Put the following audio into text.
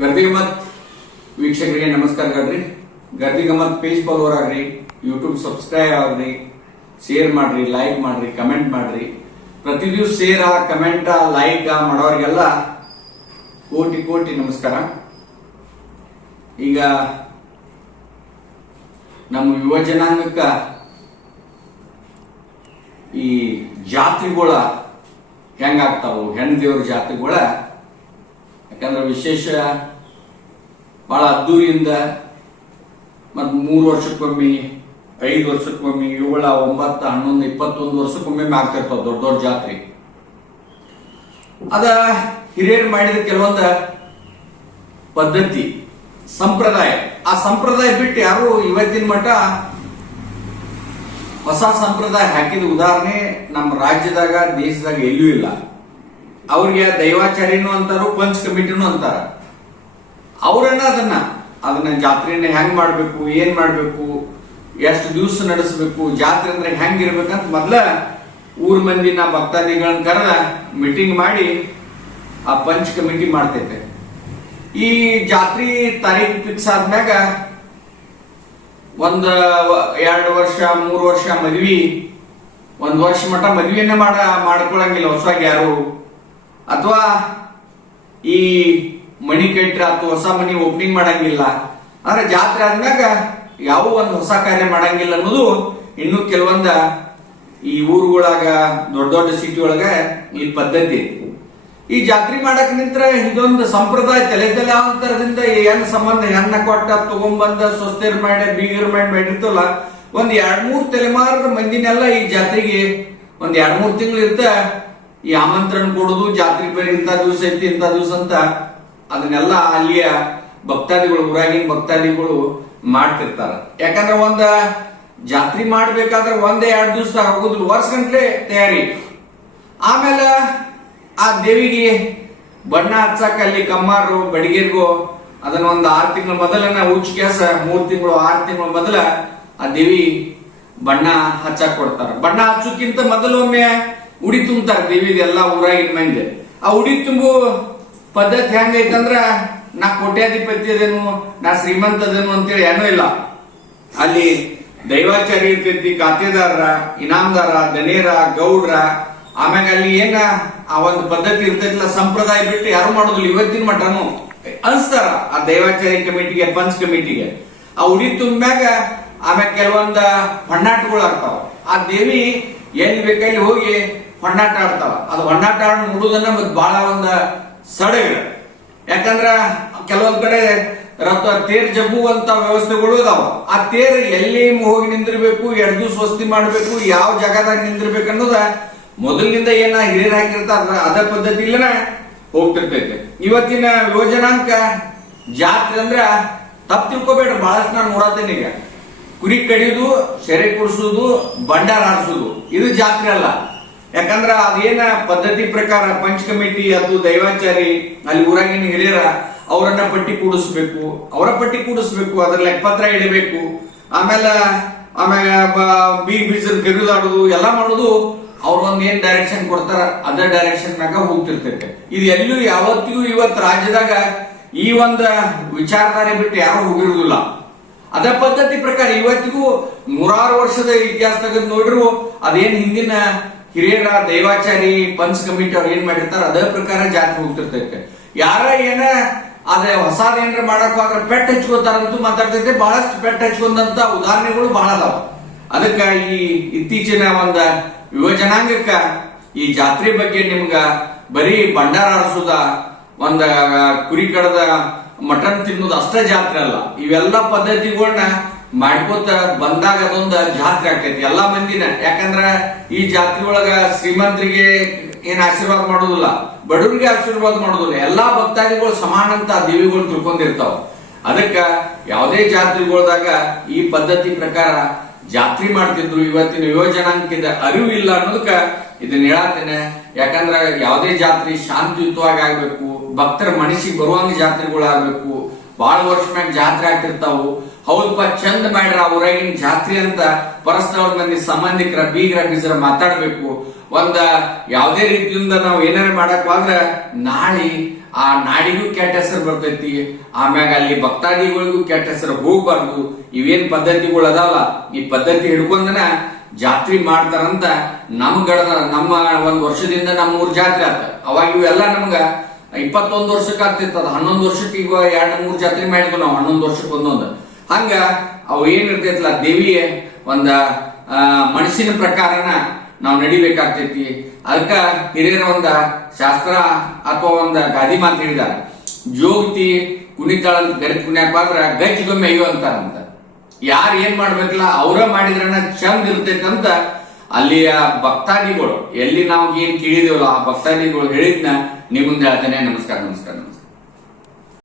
ಗರ್ದಿ ಗಮ್ಮತ್ ವೀಕ್ಷಕರಿಗೆ ನಮಸ್ಕಾರಗಳ್ರಿ. ಗರ್ದಿ ಗಮ್ಮತ್ ಪೇಜ್ ಫಾಲೋವರ್ ಆಗ್ರಿ, ಯೂಟ್ಯೂಬ್ ಸಬ್ಸ್ಕ್ರೈಬ್ ಆಗ್ರಿ, ಶೇರ್ ಮಾಡ್ರಿ, ಲೈಕ್ ಮಾಡ್ರಿ, ಕಮೆಂಟ್ ಮಾಡ್ರಿ. ಪ್ರತಿ ದಿವಸ ಶೇರ್ ಕಮೆಂಟ್ ಲೈಕ್ ಮಾಡೋರಿಗೆಲ್ಲ ಕೋಟಿ ಕೋಟಿ ನಮಸ್ಕಾರ. ಈಗ ನಮ್ಮ ಯುವ ಜನಾಂಗಕ್ಕ ಈ ಜಾತ್ರೆಗಳ ಹೆಂಗಾಗ್ತಾವು, ಹೆಣ್ಣು ದೇವ್ರ ಜಾತ್ರೆಗಳ, ಯಾಕಂದ್ರೆ ವಿಶೇಷ ಬಹಳ ಅದ್ದೂರಿಯಿಂದ ಮತ್ತು 3 ವರ್ಷಕ್ಕೊಮ್ಮೆ, 5 ವರ್ಷಕ್ಕೊಮ್ಮೆ, 7, 9, 11, 21 ವರ್ಷಕ್ಕೊಮ್ಮೆ ಆಗ್ತಿರ್ತಾವ ದೊಡ್ಡ ದೊಡ್ಡ ಜಾತ್ರೆ. ಅದ ಹಿರಿಯರು ಮಾಡಿದ ಕೆಲವೊಂದು ಪದ್ಧತಿ, ಸಂಪ್ರದಾಯ. ಆ ಸಂಪ್ರದಾಯ ಬಿಟ್ಟು ಯಾರು ಇವತ್ತಿನ ಮಟ್ಟ ಹೊಸ ಸಂಪ್ರದಾಯ ಹಾಕಿದ ಉದಾಹರಣೆ ನಮ್ಮ ರಾಜ್ಯದಾಗ, ದೇಶದಾಗ ಎಲ್ಲೂ ಇಲ್ಲ. ಅವ್ರಿಗೆ ದೈವಾಚಾರ್ಯನು ಅಂತಾರು, ಪಂಚ್ ಕಮಿಟಿನೂ ಅಂತಾರ. ಅವರನ್ನ ಅದನ್ನ ಜಾತ್ರೆನ ಹೆಂಗ್ ಮಾಡ್ಬೇಕು, ಏನ್ ಮಾಡ್ಬೇಕು, ಎಷ್ಟು ದಿವಸ ನಡೆಸಬೇಕು, ಜಾತ್ರೆ ಅಂದ್ರೆ ಹೆಂಗ್ ಇರ್ಬೇಕಂತ ಮೊದ್ಲ ಊರ್ ಮಂದಿನ ಭಕ್ತಾದಿಗಳನ್ನ ಕರೆದ ಮೀಟಿಂಗ್ ಮಾಡಿ ಆ ಪಂಚ್ ಕಮಿಟಿ ಮಾಡ್ತೈತೆ. ಈ ಜಾತ್ರೆ ತಾರೀಖ್ ಫಿಕ್ಸ್ ಆದ್ಮ್ಯಾಗ 1, 2 ವರ್ಷ, 3 ವರ್ಷ ಮದ್ವಿ, 1 ವರ್ಷ ಮಟ್ಟ ಮದ್ವಿಯನ್ನ ಮಾಡ್ಕೊಳಂಗಿಲ್ಲ ಹೊಸವಾಗಿ ಯಾರು. ಅಥವಾ ಈ ಮನಿ ಕಟ್ಟ್ರ ಅಥವಾ ಹೊಸ ಮನಿ ಓಪನಿಂಗ್ ಮಾಡಂಗಿಲ್ಲ. ಆದ್ರೆ ಜಾತ್ರೆ ಆದ್ಮ್ಯಾಗ ಯಾವ ಒಂದು ಹೊಸ ಕಾರ್ಯ ಮಾಡಂಗಿಲ್ಲ ಅನ್ನೋದು ಇನ್ನು ಕೆಲವೊಂದ ಈ ಊರುಗಳಾಗ, ದೊಡ್ಡ ದೊಡ್ಡ ಸಿಟಿ ಒಳಗ ಈ ಪದ್ಧತಿ. ಈ ಜಾತ್ರೆ ಮಾಡಕ್ ನಿಂತ್ರ ಇದೊಂದು ಸಂಪ್ರದಾಯ ತಲೆತಲಾಂತರದಿಂದ ಏನ್ ಸಂಬಂಧ, ಹೆಣ್ಣ ಕೊಟ್ಟ ತಗೊಂಬಂದ ಸ್ವಸ್ಥರು ಮಾಡಿ ಬೀಗರು ಮಾಡಿರ್ತವಲ್ಲ, 1-2-3 ತಲೆಮಾರದ ಮಂದಿನೆಲ್ಲ ಈ ಜಾತ್ರೆಗೆ 1-2-3 ತಿಂಗಳು ಇರ್ತ ಈ ಆಮಂತ್ರಣ ಕೊಡುದು, ಜಾತ್ರೆ ಬೇರೆ ಇಂಥ ದಿವಸ ಐತಿ, ಇಂಥ ದಿವಸ ಅಂತ ಅದನ್ನೆಲ್ಲ ಅಲ್ಲಿಯ ಭಕ್ತಾದಿಗಳು, ಊರಾಗಿನ ಭಕ್ತಾದಿಗಳು ಮಾಡ್ತಿರ್ತಾರ. ಯಾಕಂದ್ರೆ ಒಂದ ಜಾತ್ರೆ ಮಾಡ್ಬೇಕಾದ್ರೆ 1-2 ದಿವಸ ಆಗೋದಿಲ್ಲ, ವರ್ಷಗಂಟ್ಲೆ ತಯಾರಿ. ಆಮೇಲೆ ಆ ದೇವಿಗೆ ಬಣ್ಣ ಹಚ್ಚಕ್ ಅಲ್ಲಿ ಕಮ್ಮಾರು ಬಡಿಗೆರ್ಗೋ ಅದನ್ನ 6 ತಿಂಗಳ ಮೊದಲನ್ನ ಉಚ್ಚ ಕೆಲಸ, 3 ತಿಂಗಳು 6 ತಿಂಗಳ ಮೊದಲ ಆ ದೇವಿ ಬಣ್ಣ ಹಚ್ಚಕ್ ಕೊಡ್ತಾರ. ಬಣ್ಣ ಹಚ್ಚೋಕ್ಕಿಂತ ಮೊದಲು ಒಮ್ಮೆ ಉಡಿ ತುಂಬತಾರ ದೇವಿದ ಎಲ್ಲ ಊರಾಗಿನ ಮಂದಿ. ಆ ಉಡಿ ತುಂಬು ಪದ್ಧತಿ ಹೆಂಗೈತಂದ್ರ ನಾ ಕೋಟ್ಯಾಧಿಪತಿ ಅದೇನು, ನಾ ಶ್ರೀಮಂತ ಅದೇನು ಅಂತೇಳಿ ಏನೂ ಇಲ್ಲ. ಅಲ್ಲಿ ದೈವಾಚಾರ್ಯ ಇರ್ತೈತಿ, ಖಾತೆದಾರರ, ಇನಾಮದಾರ, ದನೇರ, ಗೌಡ್ರ. ಆಮ್ಯಾಗ ಅಲ್ಲಿ ಏನ ಆ ಒಂದು ಪದ್ಧತಿ ಇರ್ತೈತಿಲ್ಲ, ಸಂಪ್ರದಾಯ ಬಿಟ್ಟು ಯಾರು ಮಾಡೋದಿಲ್ಲ ಇವತ್ತಿನ ಮಟ್ಟನು ಅನ್ಸ್ತಾರ ಆ ದೈವಾಚಾರ್ಯ ಕಮಿಟಿಗೆ, ಪಂಚ್ ಕಮಿಟಿಗೆ. ಆ ಉಡಿ ತುಂಬ್ಯಾಗ ಆಮ್ಯಾಗ ಕೆಲವೊಂದ ಹೊಣ್ಣಾಟಗಳು ಆಗ್ತಾವ. ಆ ದೇವಿ ಎಲ್ಲಿ ಬೇಕಲ್ಲಿ ಹೋಗಿ ಹೊಣ್ಣಾಟ ಆಡ್ತಾವ. ಅದು ಹೊಣ್ಣಾಟ ಆಡ್ ನೋಡುದನ್ನ ಮತ್ ಬಹಳ ಒಂದ ಸಡಗರ. ಯಾಕಂದ್ರ ಕೆಲವೊಂದ್ ಕಡೆ ತೇರ್ ಜಗ್ಗುವಂತ ವ್ಯವಸ್ಥೆಗಳು ಅದಾವ. ಆ ತೇರ್ ಎಲ್ಲಿ ಹೋಗಿ ನಿಂದಿರ್ಬೇಕು, ಎಡ್ದು ಸ್ವಸ್ತಿ ಮಾಡ್ಬೇಕು, ಯಾವ ಜಾಗದಾಗ ನಿಂದಿರ್ಬೇಕು ಅನ್ನೋದ ಮೊದಲಿನಿಂದ ಏನ ಹಿರಿಯರ್ ಹಾಕಿರ್ತಾರ ಅದ ಪದ್ಧತಿ ಇಲ್ಲನ ಹೋಗ್ತಿರ್ತೈತೆ. ಇವತ್ತಿನ ಯೋಜನಾಂಕ ಜಾತ್ರೆ ಅಂದ್ರ ತಪ್ಪು ತಿಳ್ಕೊಬೇಡ್ರಿ. ಬಹಳಷ್ಟು ನಾನು ನೋಡತ್ತೇನೆ ಈಗ ಕುರಿ ಕಡಿಯುದು, ಸೆರೆ ಕುಡಿಸುದು, ಭಂಡಾರ ಆರಿಸುದು, ಇದು ಜಾತ್ರೆ ಅಲ್ಲ. ಯಾಕಂದ್ರ ಅದೇನ ಪದ್ಧತಿ ಪ್ರಕಾರ ಪಂಚ್ ಕಮಿಟಿ ಅಥವಾ ದೈವಾಚಾರಿ ಅಲ್ಲಿ ಊರಾಗಿನ ಹಿರಿಯರ ಅವರನ್ನ ಪಟ್ಟಿ ಕೂಡಿಸ್ಬೇಕು, ಅದ್ರ ಲೆಕ್ಕಪತ್ರ ಇಡಬೇಕು. ಆಮೇಲೆ ಬೀಜನ್ ಕರಿದಾಡುದು ಎಲ್ಲ ಮಾಡುದು ಅವ್ರ ಏನ್ ಡೈರೆಕ್ಷನ್ ಕೊಡ್ತಾರ ಅದ ಡೈರೆಕ್ಷನ್ ಮ್ಯಾಗ ಹೋಗ್ತಿರ್ತೈತೆ. ಇದು ಎಲ್ಲೂ ಯಾವತ್ತಿಗೂ ಇವತ್ತು ರಾಜ್ಯದಾಗ ಈ ಒಂದ ವಿಚಾರಧಾರೆ ಬಿಟ್ಟು ಯಾರು ಹೋಗಿರುವುದಿಲ್ಲ. ಅದ ಪದ್ಧತಿ ಪ್ರಕಾರ ಇವತ್ತಿಗೂ 100 ವರ್ಷದ ಇತಿಹಾಸ ತೆಗೆದು ನೋಡ್ರು ಅದೇನ್ ಹಿಂದಿನ ಹಿರಿಯರ ದೈವಾಚಾರಿ ಪಂಚ್ ಕಮಿಟಿ ಅವ್ರು ಏನ್ ಮಾಡಿರ್ತಾರ ಅದೇ ಪ್ರಕಾರ ಜಾತ್ರೆ ಹೋಗ್ತಿರ್ತೈತೆ. ಯಾರ ಏನ ಅದೇ ಹೊಸದೇನ್ರ ಮಾಡಕ್ ಹೋದ್ರ ಪೆಟ್ ಹಚ್ಕೋತಾರಂತೂ ಮಾತಾಡ್ತೈತೆ. ಬಹಳಷ್ಟು ಪೆಟ್ ಹಚ್ಕೊಂಡಂತ ಉದಾಹರಣೆಗಳು ಬಹಳ ಅದಾವ. ಅದಕ್ಕ ಈ ಇತ್ತೀಚಿನ ಒಂದ ಯುವ ಜನಾಂಗಕ್ಕ ಈ ಜಾತ್ರೆ ಬಗ್ಗೆ ನಿಮ್ಗ ಬರೀ ಭಂಡಾರ ಆರಿಸೋದ, ಒಂದ ಕುರಿ ಕಡದ ಮಟನ್ ತಿನ್ನೋದು ಅಷ್ಟೇ ಜಾತ್ರೆ ಅಲ್ಲ. ಇವೆಲ್ಲ ಪದ್ಧತಿಗಳನ್ನ ಮಾಡ್ಕೋತ ಬಂದಾಗ ಅದೊಂದ ಜಾತ್ರೆ ಆಗ್ತೈತಿ ಎಲ್ಲಾ ಮಂದಿನ. ಯಾಕಂದ್ರ ಈ ಜಾತ್ರೆ ಒಳಗ ಶ್ರೀಮಂತರಿಗೆ ಏನ್ ಆಶೀರ್ವಾದ ಮಾಡೋದಿಲ್ಲ, ಬಡವರಿಗೆ ಆಶೀರ್ವಾದ ಮಾಡೋದಿಲ್ಲ. ಎಲ್ಲಾ ಭಕ್ತಾದಿಗಳು ಸಮಾನ ಅಂತ ದೇವಿಗಳು ತಿಳ್ಕೊಂಡಿರ್ತಾವ. ಅದಕ್ಕ ಯಾವುದೇ ಜಾತ್ರೆಗಳದಾಗ ಈ ಪದ್ಧತಿ ಪ್ರಕಾರ ಜಾತ್ರೆ ಮಾಡ್ತಿದ್ರು. ಇವತ್ತಿನ ಯುವ ಜನಾಂಗದ ಅರಿವು ಇಲ್ಲ ಅನ್ನೋದಕ್ಕ ಇದನ್ನ ಹೇಳತ್ತೇನೆ. ಯಾಕಂದ್ರ ಯಾವುದೇ ಜಾತ್ರೆ ಶಾಂತಿಯುತವಾಗಿ ಆಗ್ಬೇಕು, ಭಕ್ತರ ಮನಸ್ಸಿಗೆ ಬರುವಂಗ ಜಾತ್ರೆಗಳಾಗ್ಬೇಕು. ಬಹಳ ವರ್ಷ ಮ್ಯಾಗ ಜಾತ್ರೆ ಆಗ್ತಿರ್ತಾವು. ಹೌದಪ್ಪ ಚಂದ ಮಾಡ್ರ ಊರಾಗಿನ ಜಾತ್ರೆ ಅಂತ ಪರಸ್ಪರ ಮಂದಿ ಸಂಬಂಧಿಕರ ಬೀಗರ ಬೀಜರ ಮಾತಾಡ್ಬೇಕು. ಒಂದ ಯಾವುದೇ ರೀತಿಯಿಂದ ನಾವು ಏನಾರ ಮಾಡಕ್ ಹೋದ್ರ ನಾಳೆ ಆ ನಾಡಿಗೂ ಕೆಟ್ಟ ಹೆಸರು ಬರ್ತೈತಿ. ಆಮ್ಯಾಗ ಅಲ್ಲಿ ಭಕ್ತಾದಿಗಳಿಗೂ ಕೆಟ್ಟ ಹೆಸರು ಹೋಗ್ಬಾರ್ದು. ಇವೇನ್ ಪದ್ಧತಿಗಳು ಅದಾವಲ್ಲ, ಈ ಪದ್ಧತಿ ಹಿಡ್ಕೊಂಡನ ಜಾತ್ರೆ ಮಾಡ್ತಾರಂತ ನಮ್ಮ ಒಂದ್ ವರ್ಷದಿಂದ ನಮ್ಮ ಊರ್ ಜಾತ್ರೆ ಆತ. ಅವಾಗ ಇವೆಲ್ಲ ನಮ್ಗ 21 ವರ್ಷಕ್ಕೆ ಆಗ್ತಿತ್ತು. ಅದು 11 ವರ್ಷಕ್ಕೆ ಈಗ 2-3 ಜಾತ್ರೆ ಮಾಡಿದ್ವು ನಾವು, 11 ವರ್ಷಕ್ಕೆ ಒಂದೊಂದು. ಹಂಗ ಅವು ಏನಿರ್ತೈತಲ್ಲ ದೇವಿಯ ಒಂದ ಮನಸ್ಸಿನ ಪ್ರಕಾರನ ನಾವು ನಡಿಬೇಕಾಗ್ತೈತಿ. ಅದಕ್ಕ ಹಿರಿಯರ ಒಂದ ಶಾಸ್ತ್ರ ಅಥವಾ ಒಂದ ಗಾದಿ ಮಾತು ಹೇಳಿದಾರ, ಜೋಗತಿ ಕುಣಿತಾಳ ಅಂತ ಗರಿತ್ ಕುಣಿಯಾಕ ಆದ್ರ ಗಜ್ಜಿಗೊಮ್ಮೆ ಅಯ್ಯೋ ಅಂತಾರಂತ. ಯಾರು ಏನ್ ಮಾಡ್ಬೇಕಲ್ಲ ಅವ್ರ ಮಾಡಿದ್ರನ ಚಂದ ಇರ್ತೈತಂತ ಅಲ್ಲಿಯ ಭಕ್ತಾದಿಗಳು, ಎಲ್ಲಿ ನಾವು ಏನ್ ಕೇಳಿದೇವಲ್ಲ ಆ ಭಕ್ತಾದಿಗಳು ಹೇಳಿದ್ನ ನಿಮ್ ಮುಂದೆ ಹೇಳ್ತೇನೆ. ನಮಸ್ಕಾರ.